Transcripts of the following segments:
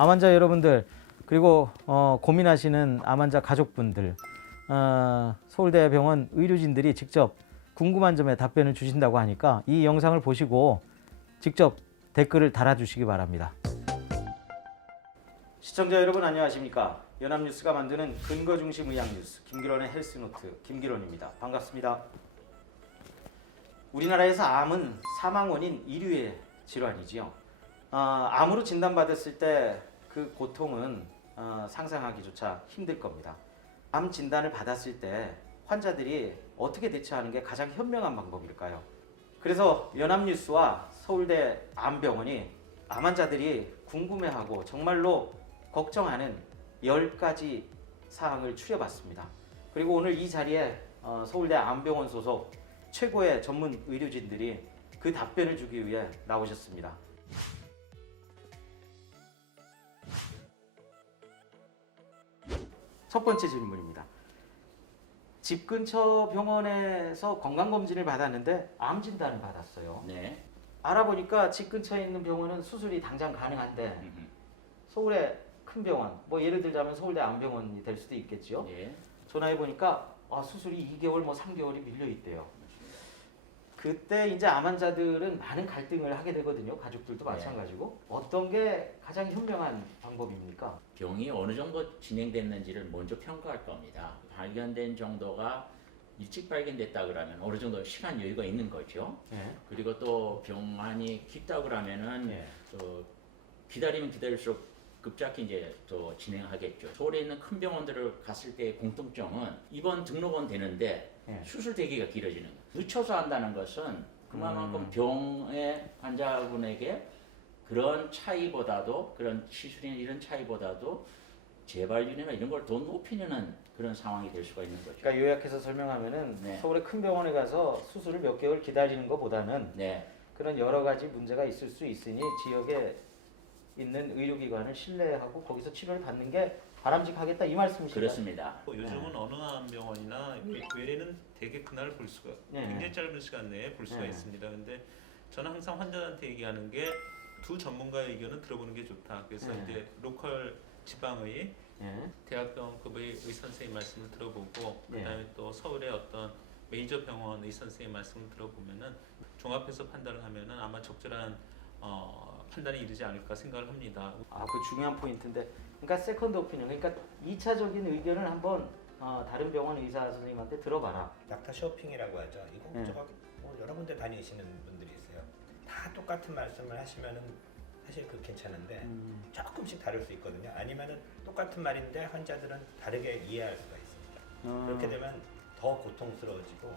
암 환자 여러분들 그리고 고민하시는 암 환자 가족분들 서울대병원 의료진들이 직접 궁금한 점에 답변을 주신다고 하니까 이 영상을 보시고 직접 댓글을 달아주시기 바랍니다. 시청자 여러분 안녕하십니까? 연합뉴스가 만드는 근거중심 의학뉴스 김기론의 헬스노트 김기론입니다. 반갑습니다. 우리나라에서 암은 사망 원인 1위의 질환이지요. 암으로 진단받았을 때 그 고통은 상상하기조차 힘들 겁니다. 암 진단을 받았을 때 환자들이 어떻게 대처하는 게 가장 현명한 방법일까요? 그래서 연합뉴스와 서울대 암병원이 암 환자들이 궁금해하고 정말로 걱정하는 10가지 사항을 추려봤습니다. 그리고 오늘 이 자리에 서울대 암병원 소속 최고의 전문 의료진들이 그 답변을 주기 위해 나오셨습니다. 첫 번째 질문입니다. 집 근처 병원에서 건강검진을 받았는데 암 진단을 받았어요. 네. 알아보니까 집 근처에 있는 병원은 수술이 당장 가능한데 서울의 큰 병원, 뭐 예를 들자면 서울대 암병원이 될 수도 있겠죠. 예. 전화해 보니까 수술이 2개월, 뭐 3개월이 밀려 있대요. 그때 이제 암 환자들은 많은 갈등을 하게 되거든요. 가족들도 네. 마찬가지고. 어떤 게 가장 현명한 방법입니까? 병이 어느 정도 진행됐는지를 먼저 평가할 겁니다. 발견된 정도가 일찍 발견됐다 그러면 어느 정도 시간 여유가 있는 거죠. 예. 그리고 또 병환이 깊다 그러면은 예. 또 기다리면 기다릴수록 급작히 이제 또 진행하겠죠. 서울에 있는 큰 병원들을 갔을 때의 공통점은 입원 등록은 되는데 예. 수술 대기가 길어지는 거예요. 늦춰서 한다는 것은 그만큼 병의 환자분에게 그런 차이보다도 그런 시술이나 이런 차이보다도 재발률이나 이런 걸 더 높이는 그런 상황이 될 수가 있는 거죠. 그러니까 요약해서 설명하면은 네. 서울의 큰 병원에 가서 수술을 몇 개월 기다리는 것보다는 네, 그런 여러 가지 문제가 있을 수 있으니 지역에 있는 의료기관을 신뢰하고 거기서 치료를 받는 게 바람직하겠다 이 말씀이신가요? 그렇습니다. 요즘은 어느 암병원이나 외래는 되게 그날 볼 수가 네. 굉장히 짧은 시간 내에 볼 수가 네. 있습니다. 근데 저는 항상 환자한테 얘기하는 게 두 전문가의 의견을 들어보는 게 좋다. 그래서 네. 이제 로컬 지방의 예. 대학병원급의 의 선생님 말씀을 들어보고 네. 그다음에 또 서울의 어떤 메이저 병원 의 선생님 말씀을 들어보면은 종합해서 판단을 하면은 아마 적절한 판단이 이르지 않을까 생각을 합니다. 그 중요한 포인트인데, 그러니까 세컨드 오피니언, 그러니까 2차적인 의견을 한번 다른 병원 의사 선생님한테 들어봐라. 닥터 쇼핑이라고 하죠. 이거 네. 저거 뭐 여러 군데 다니시는 분들이 있어요. 다 똑같은 말씀을 하시면은 사실 그 괜찮은데 조금씩 다를 수 있거든요. 아니면은 똑같은 말인데 환자들은 다르게 이해할 수가 있습니다. 그렇게 되면 더 고통스러워지고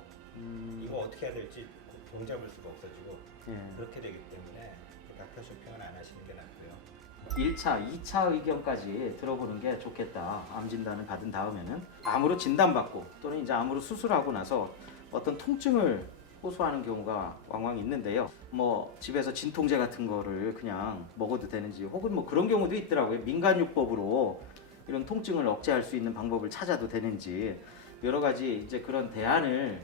이거 어떻게 해야 될지 종잡을 수가 없어지고 예. 그렇게 되기 때문에 닥터 쇼핑은 안 하시는 게 낫고요. 1차, 2차 의견까지 들어보는 게 좋겠다. 암 진단을 받은 다음에는 암으로 진단받고 또는 이제 암으로 수술하고 나서 어떤 통증을 호소하는 경우가 왕왕 있는데요. 뭐 집에서 진통제 같은 거를 그냥 먹어도 되는지 혹은 뭐 그런 경우도 있더라고요. 민간요법으로 이런 통증을 억제할 수 있는 방법을 찾아도 되는지 여러 가지 이제 그런 대안을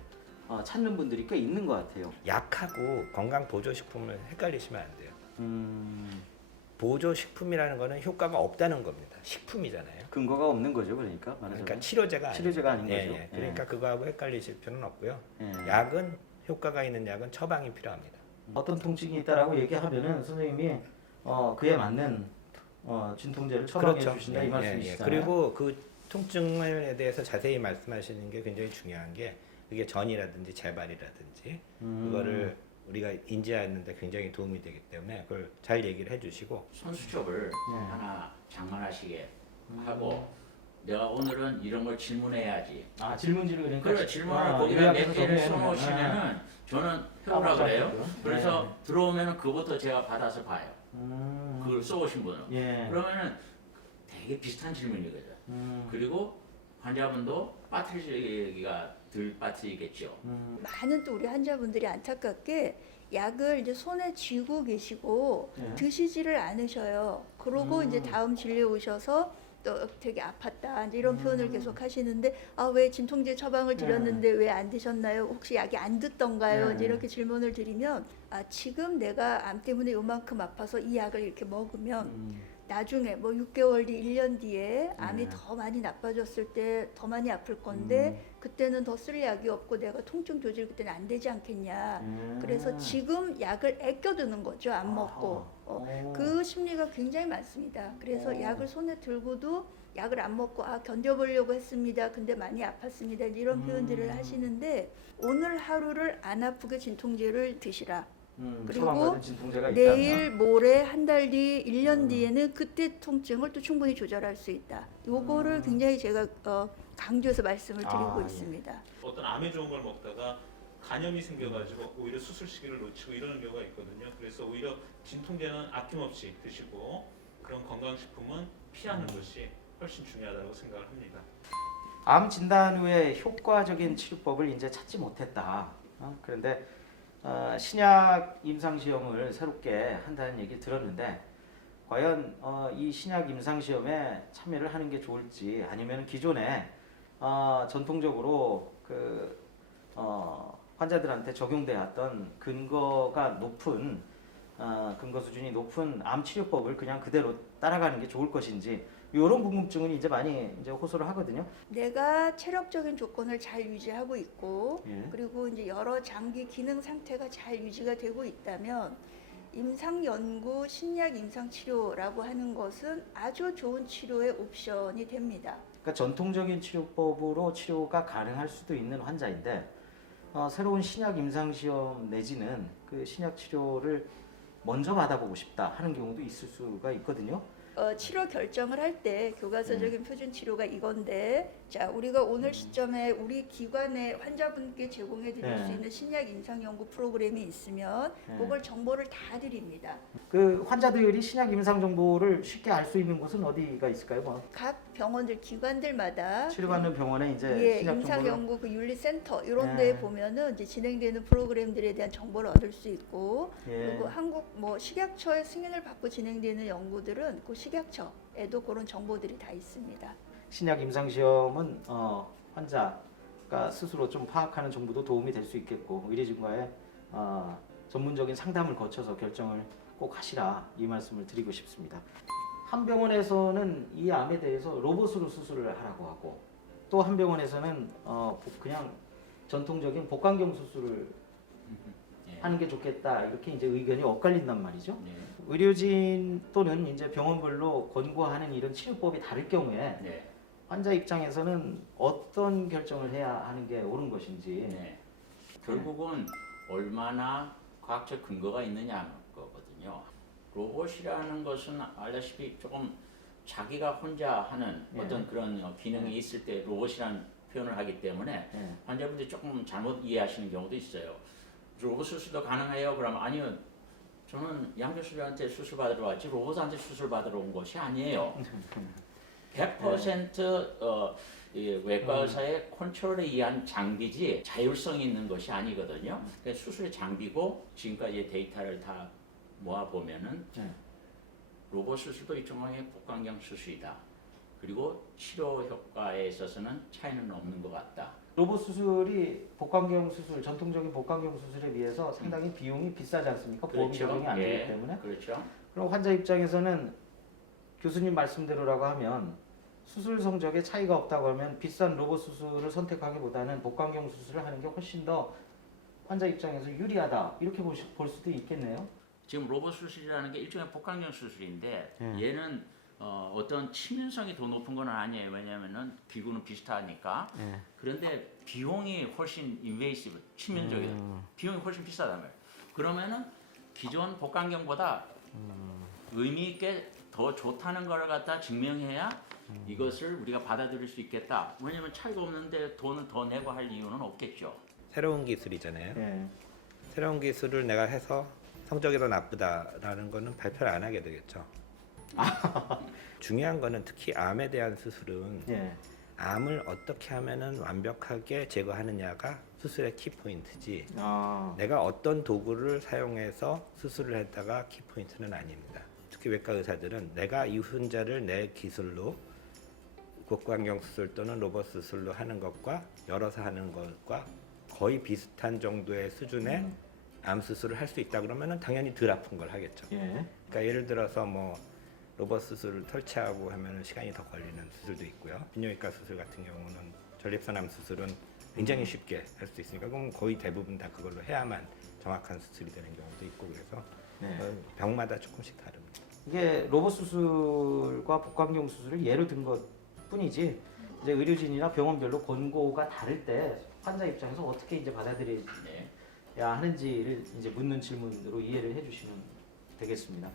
찾는 분들이 꽤 있는 것 같아요. 약하고 건강 보조식품을 헷갈리시면 안 돼요. 보조식품이라는 거는 효과가 없다는 겁니다. 식품이잖아요. 근거가 없는 거죠, 그러니까 말하자면. 그러니까 치료제가 치료제가 아닌 예, 거죠. 예. 그러니까 그거하고 헷갈리실 필요는 없고요. 예. 약은 효과가 있는 약은 처방이 필요합니다. 어떤 통증이 있다라고 얘기하면은 선생님이 그에 맞는 진통제를 처방해 주신다 이 예, 말씀이시잖아요. 그리고 그 통증에 대해서 자세히 말씀하시는 게 굉장히 중요한 게 그게 전이라든지 재발이라든지 그거를 우리가 인지하는 데 굉장히 도움이 되기 때문에 그걸 잘 얘기를 해주시고 손수첩을 네. 하나 장만하시게 하고 내가 오늘은 이런 걸 질문해야지. 질문지를 그러니까 그래 질문을 거기다 몇 개를 써놓으시면은 저는 해오라 그래요. 네. 그래서 들어오면은 그것도 제가 받아서 봐요. 그걸 써오신 분은. 예. 그러면은 되게 비슷한 질문이거든. 그리고 환자분도 빠뜨리기가 덜 빠뜨리겠죠. 많은 또 우리 환자분들이 안타깝게 약을 이제 손에 쥐고 계시고 네. 드시지를 않으셔요. 그러고 이제 다음 진료 오셔서 또 되게 아팠다 이제 이런 표현을 계속 하시는데 왜 진통제 처방을 드렸는데 왜 안 드셨나요? 혹시 약이 안 듣던가요? 네. 이제 이렇게 질문을 드리면 지금 내가 암 때문에 요만큼 아파서 이 약을 이렇게 먹으면 나중에 뭐 6개월 뒤, 1년 뒤에 암이 네. 더 많이 나빠졌을 때 더 많이 아플 건데 그때는 더 쓸 약이 없고 내가 통증 조절 그때는 안 되지 않겠냐. 그래서 지금 약을 아껴두는 거죠. 안 먹고. 그 심리가 굉장히 많습니다. 그래서 약을 손에 들고도 약을 안 먹고 견뎌보려고 했습니다. 근데 많이 아팠습니다. 이런 표현들을 하시는데 오늘 하루를 안 아프게 진통제를 드시라. 그리고 처방받은 진통제가 있다면 내일, 모레, 한 달 뒤, 1년 뒤에는 그때 통증을 또 충분히 조절할 수 있다. 요거를 굉장히 제가 강조해서 말씀을 드리고 예. 있습니다. 어떤 암에 좋은 걸 먹다가 간염이 생겨가지고 오히려 수술 시기를 놓치고 이러는 경우가 있거든요. 그래서 오히려 진통제는 아낌없이 드시고 그런 건강식품은 피하는 것이 훨씬 중요하다고 생각을 합니다. 암 진단 후에 효과적인 치료법을 이제 찾지 못했다. 그런데 신약 임상 시험을 새롭게 한다는 얘기 들었는데 과연 이 신약 임상 시험에 참여를 하는 게 좋을지 아니면 기존에 전통적으로 환자들한테 적용되었던 근거가 높은 근거 수준이 높은 암 치료법을 그냥 그대로 따라가는 게 좋을 것인지 이런 궁금증은 이제 많이 이제 호소를 하거든요. 내가 체력적인 조건을 잘 유지하고 있고 예. 그리고 이제 여러 장기 기능 상태가 잘 유지가 되고 있다면 임상 연구 신약 임상 치료라고 하는 것은 아주 좋은 치료의 옵션이 됩니다. 그러니까 전통적인 치료법으로 치료가 가능할 수도 있는 환자인데 새로운 신약 임상 시험 내지는 그 신약 치료를 먼저 받아보고 싶다 하는 경우도 있을 수가 있거든요. 치료 결정을 할 때 교과서적인 표준 치료가 이건데 자 우리가 오늘 시점에 우리 기관의 환자분께 제공해 드릴 네. 수 있는 신약 임상 연구 프로그램이 있으면 네. 그걸 정보를 다 드립니다. 그 환자들이 신약 임상 정보를 쉽게 알 수 있는 곳은 어디가 있을까요? 뭐 각 병원들 기관들마다 치료받는 병원에 이제 예, 신약 임상 정보를 연구 그 윤리센터 이런 네. 데에 보면은 이제 진행되는 프로그램들에 대한 정보를 얻을 수 있고 예. 그리고 한국 뭐 식약처의 승인을 받고 진행되는 연구들은 그 식약처에도 그런 정보들이 다 있습니다. 신약 임상 시험은 환자가 스스로 좀 파악하는 정보도 도움이 될 수 있겠고 의료진과의 전문적인 상담을 거쳐서 결정을 꼭 하시라 이 말씀을 드리고 싶습니다. 한 병원에서는 이 암에 대해서 로봇으로 수술을 하라고 하고 또 한 병원에서는 그냥 전통적인 복강경 수술을 예. 하는 게 좋겠다 이렇게 이제 의견이 엇갈린단 말이죠. 네. 의료진 또는 이제 병원별로 권고하는 이런 치료법이 다를 경우에 네. 환자 입장에서는 어떤 결정을 해야 하는 게 옳은 것인지. 네. 결국은 얼마나 과학적 근거가 있느냐는 거거든요. 로봇이라는 것은 알다시피 조금 자기가 혼자 하는 예. 어떤 그런 기능이 있을 때 로봇이라는 표현을 하기 때문에 예. 환자분들이 조금 잘못 이해하시는 경우도 있어요. 로봇 수술도 가능해요? 그러면 아니요. 저는 양 교수님한테 수술 받으러 왔지 로봇한테 수술 받으러 온 것이 아니에요. 100% 이 외과 의사의 컨트롤에 의한 장비지 자율성이 있는 것이 아니거든요. 그래서 수술의 장비고 지금까지 데이터를 다 모아 보면은 네. 로봇 수술도 일종의 복강경 수술이다. 그리고 치료 효과에 있어서는 차이는 없는 것 같다. 로봇 수술이 복강경 수술, 전통적인 복강경 수술에 비해서 상당히 비용이 비싸지 않습니까? 보험이 적용이 안 되기 때문에. 그렇죠. 그럼 환자 입장에서는 교수님 말씀대로라고 하면 수술 성적에 차이가 없다고 하면 비싼 로봇 수술을 선택하기보다는 복강경 수술을 하는 게 훨씬 더 환자 입장에서 유리하다 이렇게 볼 수도 있겠네요. 지금 로봇 수술이라는 게 일종의 복강경 수술인데 네. 얘는 어떤 치명성이 더 높은 건 아니에요. 왜냐하면은 기구는 비슷하니까. 그런데 비용이 훨씬 인베이시브, 치명적이에요. 비용이 훨씬 비싸다며. 그러면은 기존 복강경보다 의미 있게 더 좋다는 걸 갖다 증명해야 이것을 우리가 받아들일 수 있겠다. 왜냐하면 차이가 없는데 돈을 더 내고 할 이유는 없겠죠. 새로운 기술이잖아요. 네. 새로운 기술을 내가 해서 성적이 더 나쁘다라는 거는 발표를 안 하게 되겠죠. 중요한 거는 특히 암에 대한 수술은 예. 암을 어떻게 하면은 완벽하게 제거하느냐가 수술의 키포인트지 내가 어떤 도구를 사용해서 수술을 했다가 키포인트는 아닙니다. 특히 외과 의사들은 내가 이 환자를 내 기술로 복강경 수술 또는 로봇 수술로 하는 것과 열어서 하는 것과 거의 비슷한 정도의 수준의 암 수술을 할 수 있다 그러면은 당연히 덜 아픈 걸 하겠죠. 예. 그러니까 예를 들어서 뭐 로봇 수술을 설치하고 하면 시간이 더 걸리는 수술도 있고요. 비뇨기과 수술 같은 경우는 전립선암 수술은 굉장히 쉽게 할 수 있으니까 그럼 거의 대부분 다 그걸로 해야만 정확한 수술이 되는 경우도 있고 그래서 네. 병마다 조금씩 다릅니다. 이게 로봇 수술과 복강경 수술을 예로 든 것뿐이지 이제 의료진이나 병원별로 권고가 다를 때 환자 입장에서 어떻게 이제 받아들여야 네. 하는지를 이제 묻는 질문으로 이해를 해주시면 되겠습니다.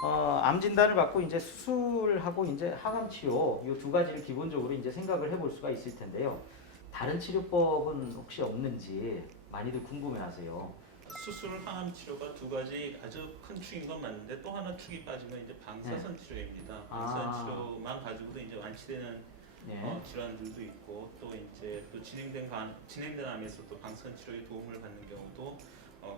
암 진단을 받고 이제 수술하고 이제 항암 치료 이 두 가지를 기본적으로 이제 생각을 해볼 수가 있을 텐데요. 다른 치료법은 혹시 없는지 많이들 궁금해하세요. 수술, 항암 치료가 두 가지 아주 큰 축인 건 맞는데 또 하나 축이 빠지면 이제 방사선 치료입니다. 방사선 치료만 가지고도 이제 완치되는 네. 질환들도 있고 또 이제 또 진행된 암에서 또 방사선 치료의 도움을 받는 경우도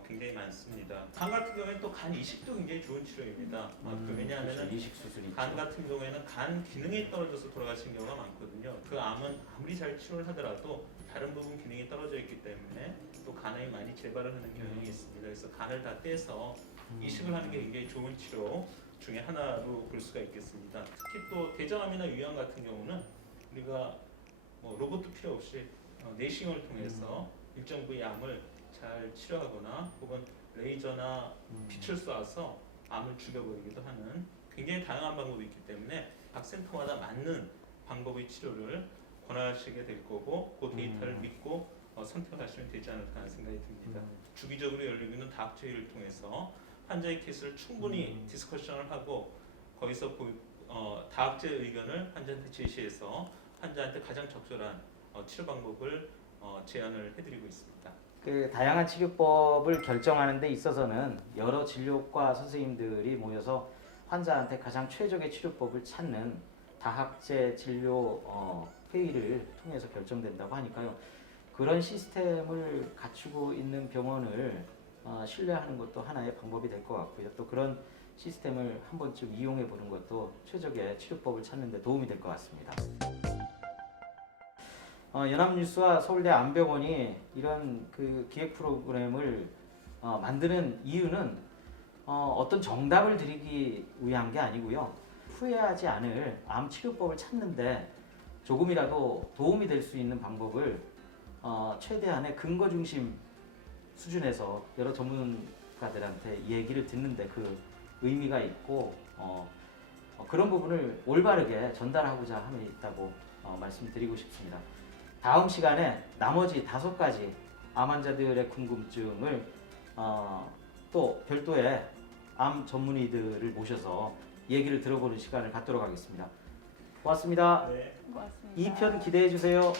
굉장히 많습니다. 간 같은 경우에는 또 간 이식도 굉장히 좋은 치료입니다. 왜냐하면 그렇죠. 이식 수술이 간 같은 경우에는 간 기능이 떨어져서 돌아가시는 경우가 많거든요. 그 암은 아무리 잘 치료를 하더라도 다른 부분 기능이 떨어져 있기 때문에 또 간에 많이 재발을 하는 경향이 있습니다. 그래서 간을 다 떼서 이식을 하는 게 굉장히 좋은 치료 중에 하나로 볼 수가 있겠습니다. 특히 또 대장암이나 위암 같은 경우는 우리가 뭐 로봇도 필요 없이 내시경을 통해서 일정 부위 암을 잘 치료하거나 혹은 레이저나 빛을 쏴서 암을 죽여버리기도 하는 굉장히 다양한 방법이 있기 때문에 각 센터마다 맞는 방법의 치료를 권하시게 될 거고 그 데이터를 믿고 선택하시면 되지 않을까 하는 생각이 듭니다. 주기적으로 열리고 있는 다학제 회의를 통해서 환자의 케이스를 충분히 디스커션을 하고 거기서 다학제 의견을 환자한테 제시해서 환자한테 가장 적절한 치료 방법을 제안을 해드리고 있습니다. 그 다양한 치료법을 결정하는 데 있어서는 여러 진료과 선생님들이 모여서 환자한테 가장 최적의 치료법을 찾는 다학제 진료 회의를 통해서 결정된다고 하니까요. 그런 시스템을 갖추고 있는 병원을 신뢰하는 것도 하나의 방법이 될 것 같고요. 또 그런 시스템을 한 번쯤 이용해 보는 것도 최적의 치료법을 찾는 데 도움이 될 것 같습니다. 연합뉴스와 서울대 암병원이 이런 그 기획 프로그램을 만드는 이유는 어떤 정답을 드리기 위한 게 아니고요. 후회하지 않을 암 치료법을 찾는데 조금이라도 도움이 될 수 있는 방법을 최대한의 근거 중심 수준에서 여러 전문가들한테 얘기를 듣는데 그 의미가 있고 그런 부분을 올바르게 전달하고자 함이 있다고 말씀드리고 싶습니다. 다음 시간에 나머지 5가지 암 환자들의 궁금증을 또 별도의 암 전문의들을 모셔서 얘기를 들어보는 시간을 갖도록 하겠습니다. 고맙습니다. 네. 고맙습니다. 2편 기대해 주세요.